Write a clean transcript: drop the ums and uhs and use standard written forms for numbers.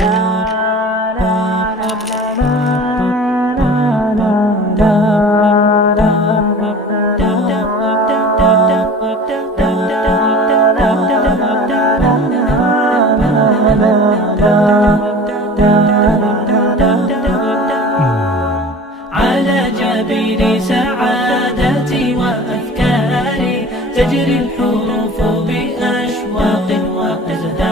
على جبين سعادتي وأفكاري تجري الحروف بأشواق وأزهار.